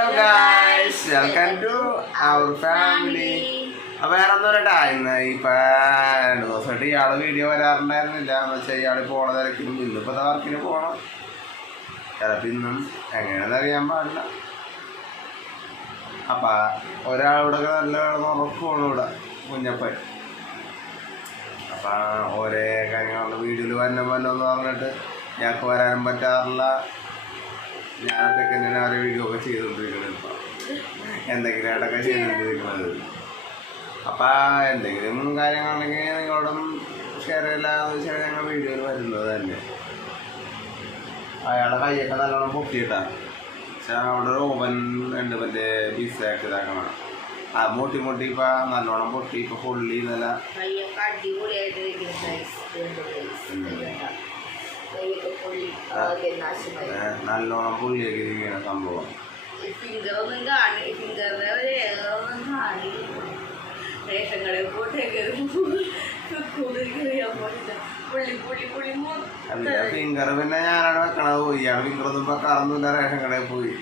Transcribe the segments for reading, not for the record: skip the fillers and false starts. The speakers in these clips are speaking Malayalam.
Hello guys, welcome to our family. അപ്പോൾ വേറെ ഒന്നും കേട്ടാ ഇന്ന് ഇപ്പം 2 ദിവസമായിട്ട് ഇയാൾ വീഡിയോ വരാറുണ്ടായിരുന്നില്ല എന്ന് വെച്ചാൽ ഇയാൾ പോണ തിരക്കിലും ഇന്നിപ്പോൾ വർക്കിന് പോകണം. ചിലപ്പോൾ ഇന്നും എങ്ങനെയാണെന്ന് അറിയാൻ പാടില്ല. അപ്പം ഒരാളിവിടെ നല്ല ഉറക്കമാണ് ഇവിടെ കുഞ്ഞപ്പൻ. അപ്പം ഓരോ കാര്യങ്ങളുള്ള വീഡിയോയിൽ വരണം എന്ന് പറഞ്ഞിട്ട് ഞങ്ങൾക്ക് വരാനും പറ്റാറില്ല. ഞാനൊക്കെ തന്നെ ഓരോ വീഡിയോ ഒക്കെ ചെയ്തുകൊണ്ടിരിക്കുന്നത് ഇപ്പം എന്തെങ്കിലുമായിട്ടൊക്കെ ചെയ്തുകൊണ്ടിരിക്കുന്നത്. അപ്പം എന്തെങ്കിലും കാര്യങ്ങളുണ്ടെങ്കിൽ നിങ്ങളോടും ഷെയർ ചെയ്യില്ലാന്ന് വെച്ചാൽ ഞങ്ങൾ വീഡിയോയിൽ വരുന്നത് തന്നെ. അയാളുടെ കൈയൊക്കെ നല്ലോണം പൊട്ടിയിട്ടാണ്. പക്ഷെ അവിടെ ഒരു ഓവൻ ഉണ്ട് മറ്റേ പിസ്സയൊക്കെ ഇതാക്കണം. ആ മൂട്ടി ഇപ്പം നല്ലോണം പൊട്ടി. ഇപ്പം ഫുള്ളി നല്ല നല്ലോണം പുള്ളിയൊക്കെ ഇരിക്കുന്ന സംഭവം. അല്ല ഫിംഗർ പിന്നെ ഞാനാണ് വെക്കണത്. പോയി ഇയാൾ ഫിംഗറൊന്നും ഇപ്പൊ കറന്നില്ല. റേഷൻ കടയിൽ പോയി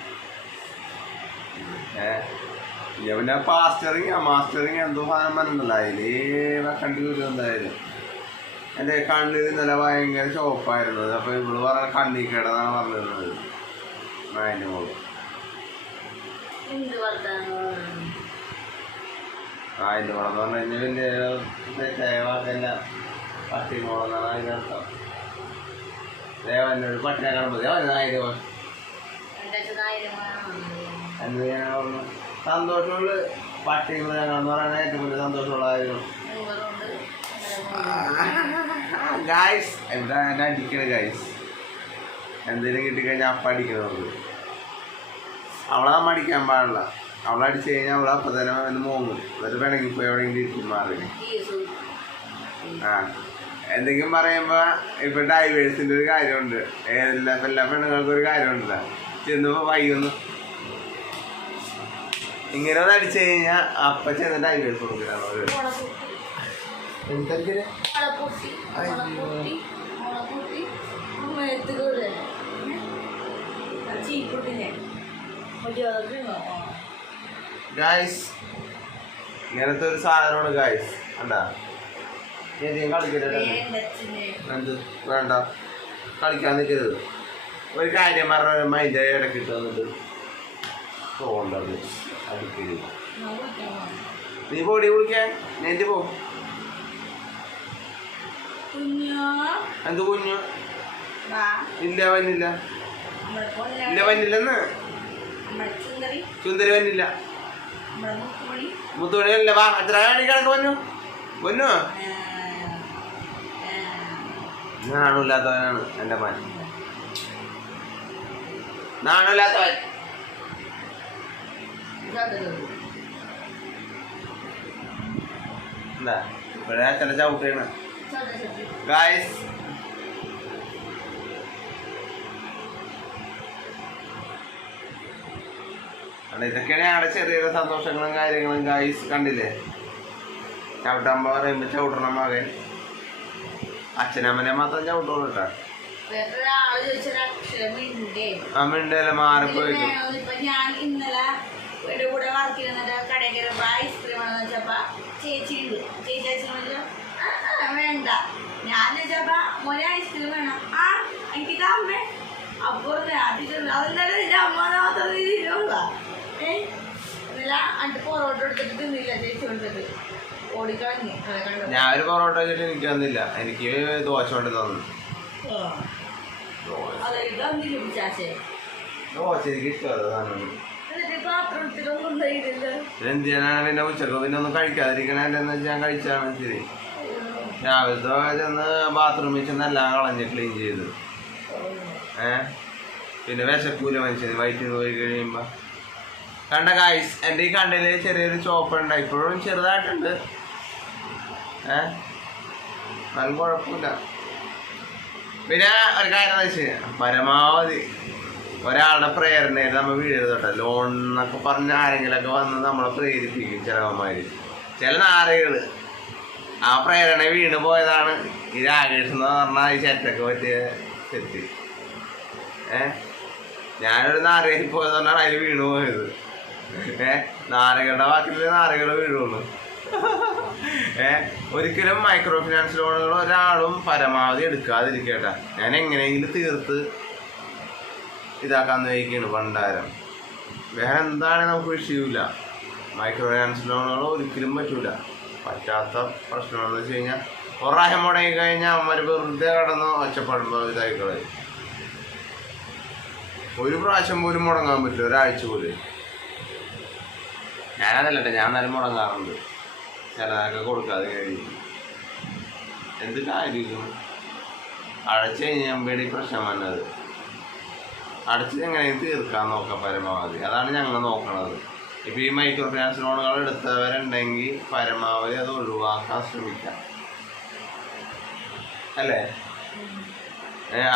പിന്നെ മാസ്റ്ററിങ് എന്തോ സാധനം പറഞ്ഞിട്ടുണ്ടല്ലോ. അതില് വെക്കേണ്ടി വരും എന്തായാലും. എൻ്റെ കണ്ണിൽ ഇന്നലെ ഭയങ്കര ചോപ്പായിരുന്നത്. അപ്പോൾ ഇവള് പറഞ്ഞ കണ്ണി കേടന്നാണ് പറഞ്ഞിരുന്നത്. അതിൻ്റെ മോള് അതിൻ്റെ മോളെന്ന് പറഞ്ഞു കഴിഞ്ഞാൽ വലിയ തെറ്റായ വാക്കല്ല. പട്ടി മോളെന്നാണ് അതിൻ്റെ അർത്ഥം. ദേവനോട് പട്ടിനെ കാണുമ്പോൾ ദേവനായത് എന്ത് ചെയ്യാനാ പറഞ്ഞു. സന്തോഷമുള്ള പട്ടി മൃഗങ്ങളെന്ന് പറയുന്നത് ഏറ്റവും വലിയ സന്തോഷമുള്ള കാര്യം. ഗായ്സ് എന്താ എന്നെ അടിക്കണത് ഗായ്സ്. എന്തെങ്കിലും കിട്ടിക്കഴിഞ്ഞാൽ അപ്പം അടിക്കണത്. അവളെ നമ്മ അടിക്കാൻ പാടില്ല. അവളെ അടിച്ചു കഴിഞ്ഞാൽ അവളെ അപ്പം തന്നെ ഒന്ന് മോങ്ങും. എന്നിട്ട് വേണമെങ്കിൽ പോയി എവിടെയെങ്കിലും ഇരിക്കും മാറി. ആ എന്തെങ്കിലും പറയുമ്പോൾ ഇപ്പം ഡൈവേഴ്സിൻ്റെ ഒരു കാര്യമുണ്ട്. എല്ലാ പെണ്ണുങ്ങൾക്കൊരു കാര്യമുണ്ടല്ലോ. ചെന്നപ്പോൾ വൈകുന്നു ഇങ്ങനെ ഒന്ന് അടിച്ചു കഴിഞ്ഞാൽ അപ്പം ചെന്ന് ഡൈവേഴ്സ് കൊടുക്കുകയാണ്. എന്തെങ്കിലും ഗായ്സ് ഇങ്ങനത്തെ ഒരു സാധനമാണ് ഗായ്സ്. കണ്ടാ കളിക്കരുത്. എന്ത് വേണ്ട കളിക്കാൻ നിൽക്കരുത്. ഒരു കാര്യം പറഞ്ഞ മൈൻഡ് ഇടയ്ക്കിട്ട് വന്നിട്ട് തോണ്ടത് അടിക്കരുത്. നീ പൊടി കുളിക്കാൻ നെഞ്ച് പോകും. എന്ത് കുഞ്ഞു ഇല്ല വന്നില്ല. ഇല്ല വന്നില്ലെന്ന് ചുന്ദരി വന്നില്ല. മുത്തുമണി വന്നില്ല. വാ എത്ര കണക്ക് വന്നു പൊന്നു. നാണമില്ലാത്തവനാണ് എൻ്റെ മൻ. നാണമില്ലാത്തവൻ എന്താ ഇവിടെ ചില ചവിട്ടാണ് ഗായ്സ്. ഇതൊക്കെയാണ് ഞങ്ങളുടെ ചെറിയ സന്തോഷങ്ങളും കാര്യങ്ങളും ഗായ്സ്. കണ്ടില്ലേ ചവിട്ടാൻ പറയുമ്പോൾ ചവിട്ടണം മകൻ. അച്ഛനമ്മനെ മാത്രം ചവിട്ടുള്ളൂ കേട്ടോ. അമ്മണ്ടല്ലേ മാറിപ്പോയിട്ടു. ഞാൻ ഇന്നലെ കൂടെ വർക്ക് ചെയ്യുന്ന കടയിൽ കയറുമ്പോ ഐസ്ക്രീം ആണെന്ന് വെച്ചപ്പോ ചേച്ചി ഉണ്ട്. ചേച്ചി വേണ്ട. ഞാൻ വെച്ചപ്പോ മോനെ ഐസ്ക്രീം വേണം. ആ എനിക്ക് അമ്മേ അപ്പൊ അതെന്തായാലും അമ്മ മാത്രം രീതിയിലുള്ള അന്റെ പൊറോട്ട എടുത്തിട്ട് തിന്നില്ല. ചേച്ചി കൊടുത്തിട്ട് ഓടിക്കളഞ്ഞ്. ഞാൻ ഒരു പൊറോട്ട വെച്ചിട്ട് എനിക്ക് തന്നില്ല. എനിക്ക് ദോശ കൊണ്ട് തന്നു. ദോശ എനിക്ക് ഇഷ്ടമല്ല. എന്തിനാണ് പിന്നെ ഉച്ചക്ക് പിന്നെ ഒന്നും കഴിക്കാതിരിക്കണെന്ന് വെച്ചാൽ ഞാൻ കഴിച്ചാണ് ശരി. രാവിലത്തെ ചെന്ന് ബാത്റൂമിൽ ചെന്ന് എല്ലാം കളഞ്ഞ് ക്ലീൻ ചെയ്ത്. പിന്നെ വിശക്കൂല മനുഷ്യന് വയറ്റിൽ പോയി കഴിയുമ്പോൾ. കണ്ട ഗായ്സ് എൻ്റെ ഈ കണ്ണില് ചെറിയൊരു ചോപ്പുണ്ട്. ഇപ്പോഴും ചെറുതായിട്ടുണ്ട്. നല്ല കുഴപ്പമില്ല. പിന്നെ ഒരു കാര്യം വെച്ച് പരമാവധി ഒരാളുടെ പ്രേരണയിൽ നമ്മൾ വീഴരുത് കേട്ടോ. ലോൺ എന്നൊക്കെ പറഞ്ഞ് ആരെങ്കിലുമൊക്കെ വന്ന് നമ്മളെ പ്രേരിപ്പിക്കും ചിലവന്മാർ. ചില നാരകൾ ആ പ്രേരണ വീണ് പോയതാണ് ഈ രാകേഷ് എന്ന് പറഞ്ഞാൽ ഈ ചേട്ടൊക്കെ പറ്റിയ തെറ്റ്. ഞാനൊരു നാരകയിൽ പോയതുകൊണ്ടാണ് അതിൽ വീണു പോയത്. നാരകളുടെ വാക്കിലെ നാരകൾ വീഴുള്ളൂ. ഒരിക്കലും മൈക്രോ ഫിനാൻസ് ലോണുകൾ ഒരാളും പരമാവധി എടുക്കാതിരിക്കട്ടെ. ഞാൻ എങ്ങനെയെങ്കിലും തീർത്ത് ഇതാക്കാന്ന് വയ്ക്കാണ് ഭണ്ഡാരം. വേറെ എന്താണ് നമുക്ക് വിഷയമില്ല. മൈക്രോ ഫിനാൻസ് ലോണുകൾ ഒരിക്കലും പറ്റൂല. പറ്റാത്ത പ്രശ്നമെന്ന് വെച്ച് കഴിഞ്ഞാൽ ഒരാഴ്ച മുടങ്ങി കഴിഞ്ഞാൽ അവന്മാർ വെറുതെ കടന്ന് ഒച്ചപ്പാടുമ്പോൾ ഇതായിക്കളെ. ഒരു പ്രാവശ്യം പോലും മുടങ്ങാൻ പറ്റില്ല, ഒരാഴ്ച പോലും. ഞാനതല്ലട്ടെ, ഞാൻ നേരം മുടങ്ങാറുണ്ട്. ചിലതൊക്കെ കൊടുക്കാതെ കഴിയും. എന്ത് കാര്യം അടച്ചു കഴിഞ്ഞാൽ പ്രശ്നം വന്നത് അടച്ചത് എങ്ങനെയും തീർക്കാൻ നോക്കാം പരമാവധി. അതാണ് ഞങ്ങൾ നോക്കണത്. ഇപ്പം ഈ മൈക്രോ ഫിനാൻസ് ലോണുകൾ എടുത്തവരുണ്ടെങ്കിൽ പരമാവധി അത് ഒഴിവാക്കാൻ ശ്രമിക്കാം, അല്ലേ?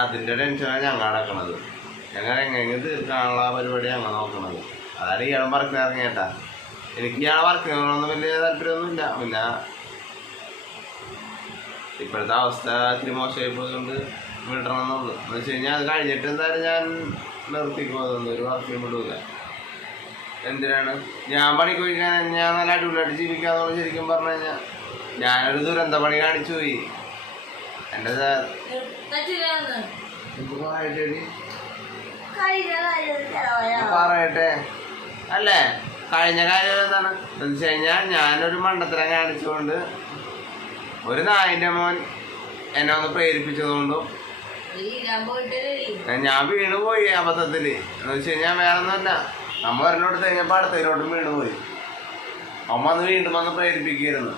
അതിൻ്റെ ടെൻഷനാണ് ഞങ്ങൾ അടക്കണത്. ഞങ്ങൾ എങ്ങനെയെങ്കിലും തീർക്കാനുള്ള പരിപാടി ഞങ്ങൾ നോക്കണത്. അതാണ് ഇയാൾ വർക്കിന് ഇറങ്ങിയേട്ടാ. എനിക്ക് ഇയാൾ വർക്കിനൊന്നും വലിയ താല്പര്യമൊന്നുമില്ല. പിന്നെ ഇപ്പോഴത്തെ അവസ്ഥ ഇത്തിരി മോശമായി പോയതുകൊണ്ട് വിടണമെന്നുള്ളൂ. എന്ന് വെച്ച് കഴിഞ്ഞാൽ അത് കഴിഞ്ഞിട്ട് എന്തായാലും ഞാൻ നിർത്തിപ്പോകുന്നു. ഒരു വർക്കിന് വിടൂല. എന്തിനാണ് ഞാൻ പണിക്ക് പോയിക്കാൻ? ഞാൻ നല്ല അടിപൊളിയായിട്ട് ജീവിക്കാന്നുള്ള ശരിക്കും പറഞ്ഞു കഴിഞ്ഞാൽ ഞാനൊരു ദുരന്ത പണി കാണിച്ചു പോയി. എൻ്റെ പറയട്ടെ അല്ലേ? കഴിഞ്ഞ കാര്യം എന്താണ് എന്ന് വെച്ച് കഴിഞ്ഞാൽ ഞാനൊരു മണ്ടത്തരം കാണിച്ചുകൊണ്ട് ഒരു നായിൻ്റെ മോൻ എന്നെ ഒന്ന് പ്രേരിപ്പിച്ചതുകൊണ്ടും ഞാൻ വീണ് പോയി അബദ്ധത്തിൽ. എന്ന് വെച്ച് കഴിഞ്ഞാൽ വേറെ ഒന്നുമല്ല, നമ്മൾ ഒരെണ്ണോട്ട് കഴിഞ്ഞപ്പോൾ അടുത്തതിലോട്ടും വീണ് പോയി. അമ്മ വന്ന് വീണ്ടും വന്ന് പ്രേരിപ്പിക്കുകയായിരുന്നു.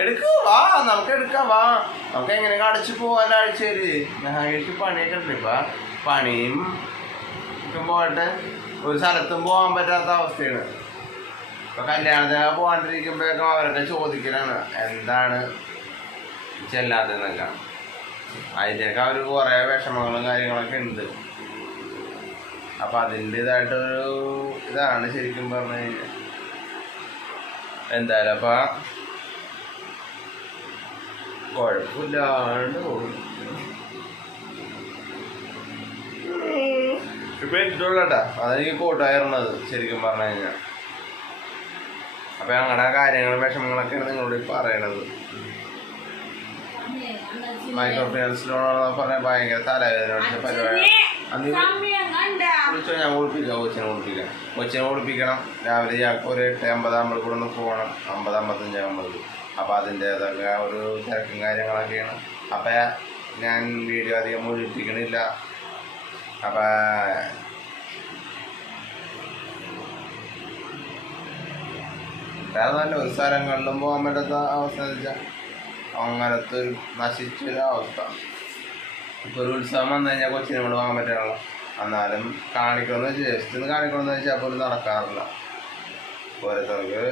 എടുക്കൂ, വാ നമുക്ക് എടുക്കാം, വാ നമുക്ക് എങ്ങനെ അടച്ചു പോകാൻ ആഴ്ചയിൽ. ഞായറാഴ്ച പണിയൊക്കെ ഉണ്ട്. ഇപ്പം പണിയും ഇപ്പം പോകട്ടെ, ഒരു സ്ഥലത്തും പോകാൻ പറ്റാത്ത അവസ്ഥയാണ്. ഇപ്പം കല്യാണത്തിന് പോകാണ്ടിരിക്കുമ്പോഴേക്കും അവരൊക്കെ ചോദിക്കലാണ് എന്താണ് ചെല്ലാത്തതെന്നൊക്കെ. അതിൻ്റെയൊക്കെ അവർ കുറേ വിഷമങ്ങളും കാര്യങ്ങളൊക്കെ ഉണ്ട്. അപ്പം അതിൻ്റേതായിട്ടൊരു ഇതാണ് ശരിക്കും പറഞ്ഞു കഴിഞ്ഞാൽ. എന്തായാലും അപ്പം കുഴപ്പമില്ലാണ്ട് പോകും. ഇപ്പം ഇട്ടിട്ടുള്ളട്ടാ, അതെനിക്ക് കൂട്ടായിരുന്നത് ശരിക്കും പറഞ്ഞു കഴിഞ്ഞാൽ. അപ്പം ഞങ്ങളുടെ കാര്യങ്ങളും വിഷമങ്ങളൊക്കെയാണ് നിങ്ങളോട് പറയണത്. മൈക്രോ ഫിനാൻസ് ലോണെന്ന് പറഞ്ഞാൽ ഭയങ്കര തലവേദന അടിച്ച പരിപാടി. അന്ന് വിളിച്ചോ, ഞാൻ കുളിപ്പിക്കാം. കൊച്ചിനെ കുളിപ്പിക്കണം. രാവിലെ ഞങ്ങൾക്ക് ഒരു 8:50 ആകുമ്പോൾ കൂടെ ഒന്ന് പോകണം. 50-55 ആകുമ്പോൾ. അപ്പോൾ അതിൻ്റേതൊക്കെ ഒരു തിരക്കും കാര്യങ്ങളൊക്കെയാണ്. അപ്പം ഞാൻ വീഡിയോ അധികം മുഴുപ്പിക്കണില്ല. അപ്പം വേറെ നല്ല ഒരു സ്ഥലങ്ങളിലും പോകാൻ പറ്റാത്ത അവസ്ഥ എന്ന് വെച്ചാൽ അങ്ങനത്തെ ഒരു നശിച്ചൊരു അവസ്ഥ. ഇപ്പോൾ ഒരു ഉത്സവം വന്നു കഴിഞ്ഞാൽ കൊച്ചിനെ കൊണ്ട് പോകാൻ പറ്റാനുള്ള എന്നാലും കാണിക്കണമെന്ന് വെച്ചാൽ ജസ്റ്റ് ഒന്ന് കാണിക്കണമെന്ന് വെച്ചാൽ പോലും നടക്കാറില്ല. ഓരോരുത്തർക്ക്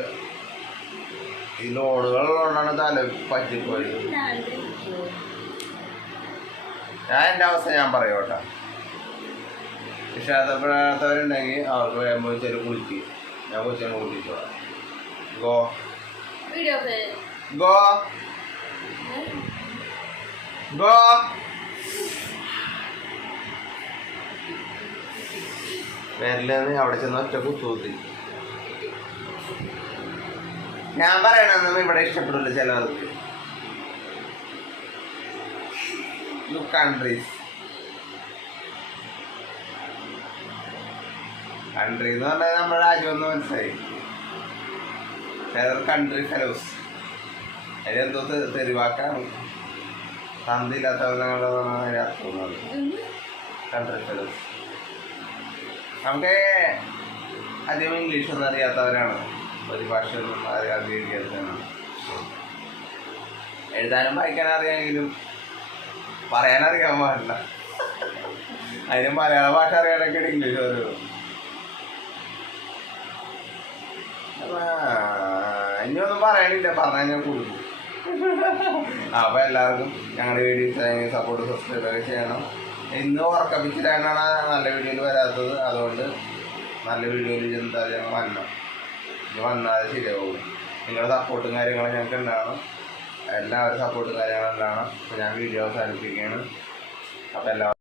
ഈ ലോഡുകളുള്ളതുകൊണ്ടാണ് തല പറ്റിപ്പോയത്. ഞാൻ എൻ്റെ അവസ്ഥ ഞാൻ പറയോട്ടെ. ഇഷ്ടപ്പെട്ടവരുണ്ടെങ്കിൽ അവർക്ക് വരുമ്പോൾ ചെറിയ കുളിക്ക് ഞാൻ കൊച്ചിനെ കുളിപ്പിച്ചോളാം. Go go go. വരില്ലെന്ന് അവിടെ ചെന്ന് ഒറ്റ കുത്തുകൂത്തി. ഞാൻ പറയണമെന്നും ഇവിടെ ഇഷ്ടപ്പെടില്ല ചിലവർക്ക്. കൺട്രീസ് കൺട്രി എന്ന് പറഞ്ഞാൽ നമ്മുടെ രാജ്യമെന്ന് മനസ്സിലായി. Country fellows അതിലെന്തോ തെരുവാക്കാണ്. തന്തില്ലാത്തവരുടെ അർത്ഥം കൺട്രി ഫെലോസ്. നമുക്ക് അധികം ഇംഗ്ലീഷൊന്നും അറിയാത്തവരാണ്. ഒരു ഭാഷയൊന്നും അധികം എഴുതാനും വായിക്കാൻ അറിയാമെങ്കിലും പറയാനറിയാൻ പാടില്ല. അതിനും മലയാള ഭാഷ അറിയാനൊക്കെ ഇംഗ്ലീഷ് ഒരു ഇനിയൊന്നും പറയണില്ല. പറഞ്ഞാൽ ഞാൻ കൊടുക്കും. അപ്പോൾ എല്ലാവർക്കും ഞങ്ങളുടെ വീഡിയോസ് സപ്പോർട്ട് സബ്സ്ക്രൈബ് ചെയ്യണം. ഇന്ന് ഉറക്കപ്പിച്ചിട്ടാണ് നല്ല വീഡിയോയിൽ വരാത്തത്. അതുകൊണ്ട് നല്ല വീഡിയോയിൽ എന്തായാലും ഞങ്ങൾ വരണം. ഇനി വന്നാലേ ശരിയാവും. നിങ്ങളുടെ സപ്പോർട്ടും കാര്യങ്ങളും ഞങ്ങൾക്ക് ഉണ്ടാവണം. എല്ലാവരും സപ്പോർട്ടും കാര്യങ്ങളും ഉണ്ടാവണം. അപ്പോൾ ഞാൻ വീഡിയോ അവസാനിപ്പിക്കുകയാണ്. അപ്പോൾ എല്ലാവരും